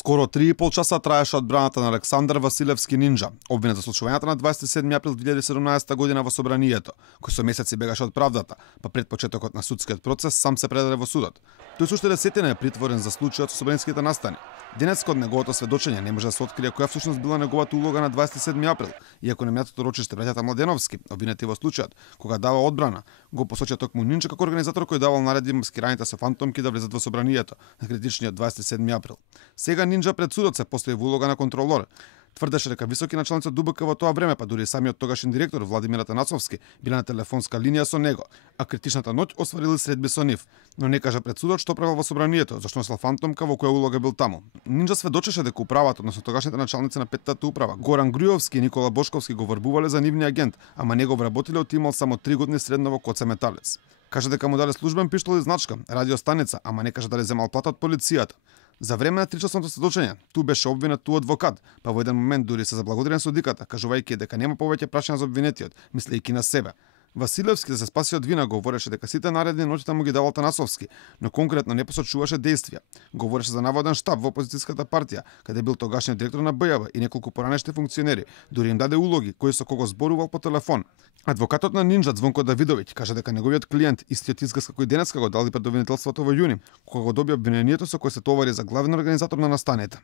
Скоро 3,5 часа траеше одбраната на Александар Василевски Нинџа, обвинет за случувањата на 27 април 2017 година во собранието, кој со месеци бегаше од правдата, па пред почетокот на судскиот процес сам се предаде во судот. Тој уште десетина е притворен за случајот со собраниските настани. Денес код неговото сведочење не може да се открие која всушност била неговата улога на 27 април, иако немјатото рочиште браќата Младеновски, обвинети во случајот, кога дава одбрана, го посочи токму Нинџа како организатор кој давал наредби маскираните со фантомки да влезат во собранието на критичниот 27 април. Сега Нинџа пред судот се постои во улога на контролор. Тврдеше дека високи началници од ДБК во тоа време, па дури самиот тогашен директор Владимир Атанасовски биле на телефонска линија со него, а критичната ноќ остварили средби со нив. Но не кажа пред судот што правил во собранието, зашто носел фантомка во која улога бил таму. Нинџа сведочеше дека управата, односно тогашните началници на петтата управа, Горан Грујовски и Никола Бошковски го врбувале за нивни агент, ама него вработиле имал само 3 години средно во Коце Металец. Кажа дека му даде службен пиштол и значка, радиостаница, ама не кажа дали земал плата од полицијата. За време на тричасното сведочење, ту беше обвинет ту адвокат, па во еден момент дури се заблагодарен судиката, кажувајќи дека нема повеќе прашања за обвинетиот, мислејќи на себе. Василевски, да се спаси од вина, говореше дека сите наредни ноќта му ги давал Танасовски, но конкретно не посочуваше действија. Говореше за наводен штаб во опозицијската партија, каде бил тогашниот директор на БЈВ и неколку поранешни функционери, дури им даде улоги кои со кого зборувал по телефон. Адвокатот на Нинџа Звонко Давидовиќ кажа дека неговиот клиент, истиот изгаз како и денеска го дали пред обвинителството во јуни, кога го доби обвинението со кој се товари за главен организатор на настаните.